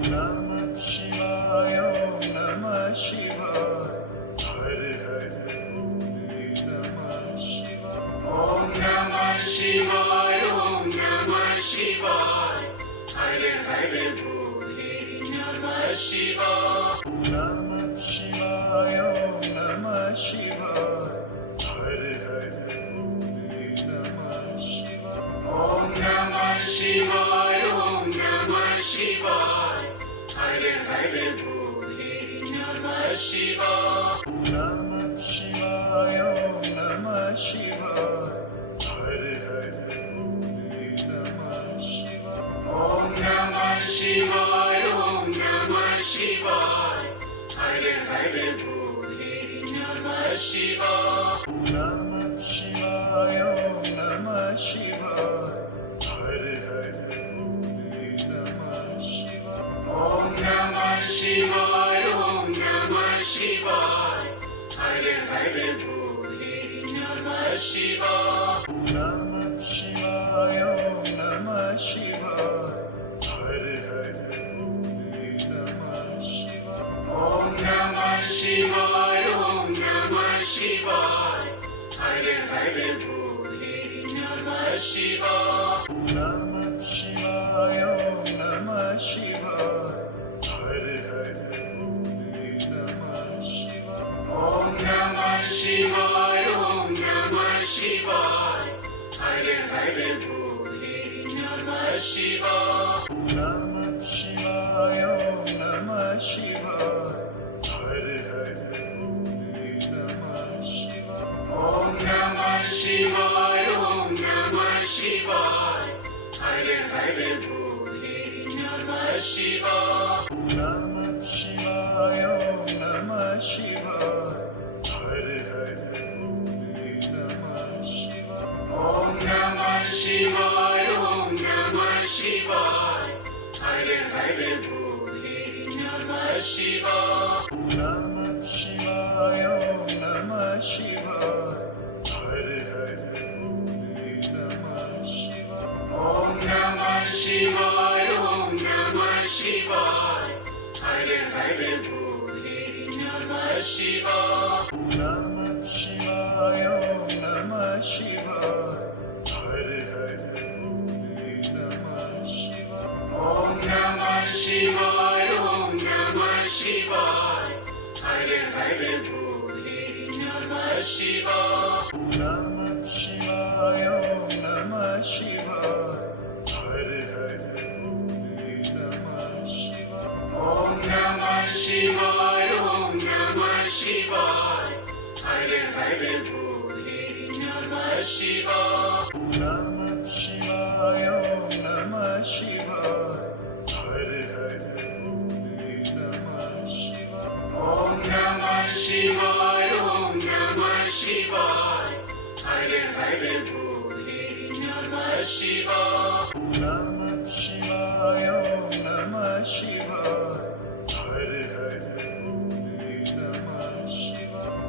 नमः शिवाय ॐ नमः शिवाय हर हर भोले नमः शिवाय ॐ नमः शिवाय ॐ नमः शिवाय हर हर भोले नमः शिवाय नमः शिवाय ॐ नमः शिवाय हर हर भोले नमः शिवाय ॐ नमः शिवाय ॐ नमः शिवाय हर हर भोले नमः शिवाय नमः शिवाय ॐ नमः शिवाय हर हर भोले नमः शिवाय ॐ नमः शिवाय ॐ नमः शिवाय हर हर भोले नमः शिवाय नमः शिवाय ॐ नमः शिवाय हर हर भोले नमः शिवाय ॐ नमः शिवाय ॐ नमः शिवाय हर हर भोले नमः शिवाय नमः शिवाय ॐ नमः शिवाय हर हर भोले नमः शिवाय ॐ नमः शिवाय ॐ नमः शिवाय हर हर भोले नमः शिवाय नमः शिवाय ॐ नमः शिवाय हर हर भोले नमः शिवाय ॐ नमः शिवाय ॐ नमः शिवाय हर हर भोले नमः शिवाय नमः शिवाय ॐ नमः शिवाय हर हर भोले नमः शिवाय ॐ नमः शिवाय ॐ नमः शिवाय हर हर भोले नमः शिवाय नमः शिवाय ॐ नमः शिवाय हर हर भोले नमः शिवाय ॐ नमः शिवाय ॐ नमः शिवाय हर हर भोले नमः शिवाय नमः शिवाय ॐ नमः शिवाय हर हर भोले नमः शिवाय ॐ नमः शिवाय ॐ नमः शिवाय हर हर भोले नमः शिवाय नमः शिवाय ॐ नमः शिवाय हर हर भोले नमः शिवाय ॐ नमः शिवाय ॐ नमः शिवाय हर हर भोले नमः शिवाय नमः शिवाय ॐ नमः शिवाय हर हर भोले नमः शिवाय ॐ नमः शिवाय ॐ नमः शिवाय हर हर भोले नमः शिवाय नमः शिवाय ॐ नमः शिवाय हर हर भोले नमः शिवाय ॐ नमः शिवाय ॐ नमः शिवाय हर हर भोले नमः शिवाय नमः शिवाय ॐ नमः शिवाय हर हर भोले नमः शिवाय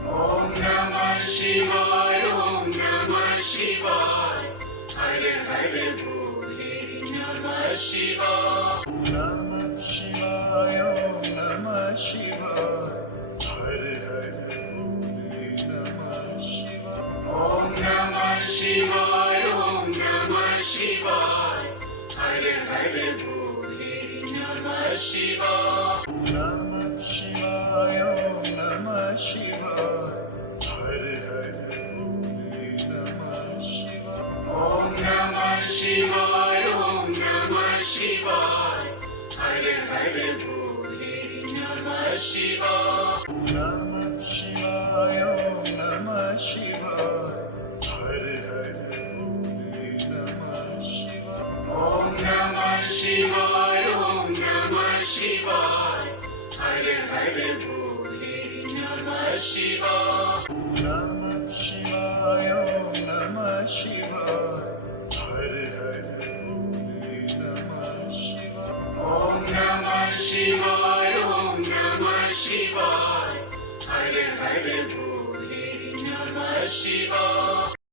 ॐ नमः शिवाय ॐ नमः शिवाय हर हर भोले नमः शिवाय नमः शिवाय ॐ नमः शिवाय हर हर भोले नमः शिवाय ॐ नमः शिवाय ॐ नमः शिवाय हर हर भोले नमः शिवाय नमः शिवाय ॐ नमः शिवाय हर हर भोले नमः शिवाय ॐ नमः शिवाय ॐ नमः शिवाय हर हर भोले नमः शिवाय नमः शिवाय ॐ नमः शिवाय हर हर भोले नमः शिवाय ॐ नमः शिवाय ॐ नमः शिवाय हर हर भोले नमः शिवाय